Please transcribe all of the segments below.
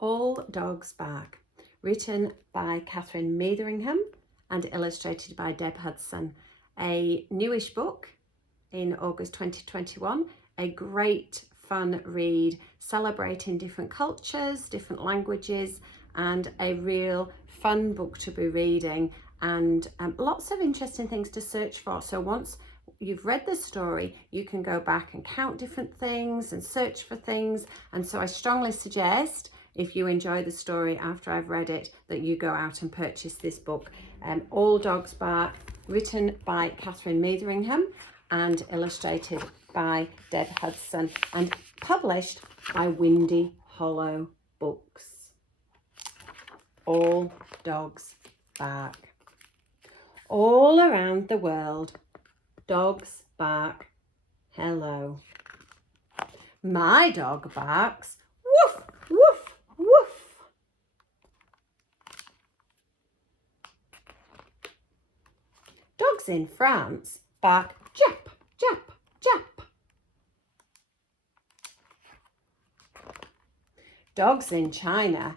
All Dogs Bark, written by Catherine Meatheringham and illustrated by Deb Hudson. A newish book in August 2021, a great fun read celebrating different cultures, different languages, and a real fun book to be reading, and lots of interesting things to search for. So once you've read the story, you can go back and count different things and search for things. And so I strongly suggest, if you enjoy the story after I've read it, that you go out and purchase this book. All Dogs Bark, written by Catherine Meatheringham and illustrated by Deb Hudson and published by Windy Hollow Books. All Dogs Bark. All around the world, dogs bark hello. My dog barks woof, woof, woof. Dogs in France bark Jappe, Jappe, Jappe. Dogs in China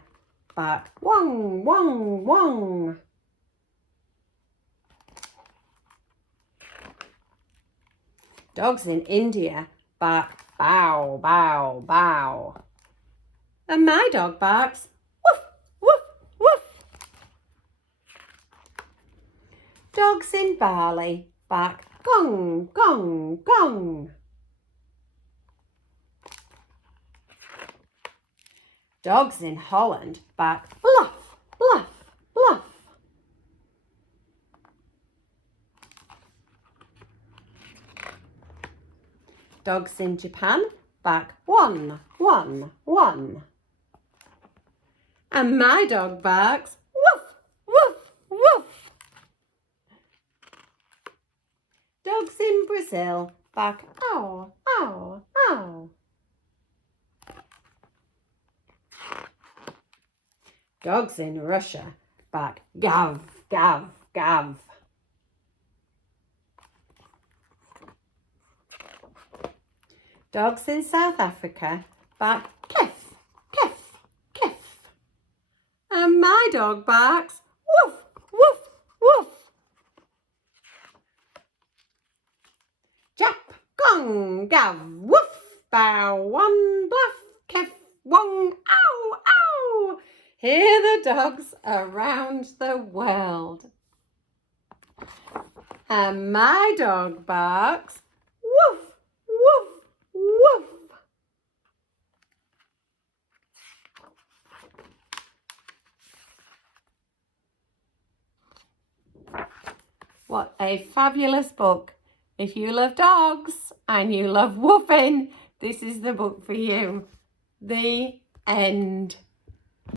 bark wong, wong, wong. Dogs in India bark bow, bow, bow. And my dog barks woof, woof, woof. Dogs in Bali bark gong, gong, gong. Dogs in Holland bark bluff, bluff, bluff. Dogs in Japan bark one, one, one. And my dog barks woof, woof, woof. Dogs in Brazil bark ow, ow, ow. Dogs in Russia bark gav, gav, gav. Dogs in South Africa bark kef, kef, kef. And my dog barks woof, woof, woof. Jap, gong, gav, woof, bow, one, bluff, kef, wong, ow, ow. Hear the dogs around the world. And my dog barks woof, woof, woof. What a fabulous book. If you love dogs and you love woofing, this is the book for you. The end.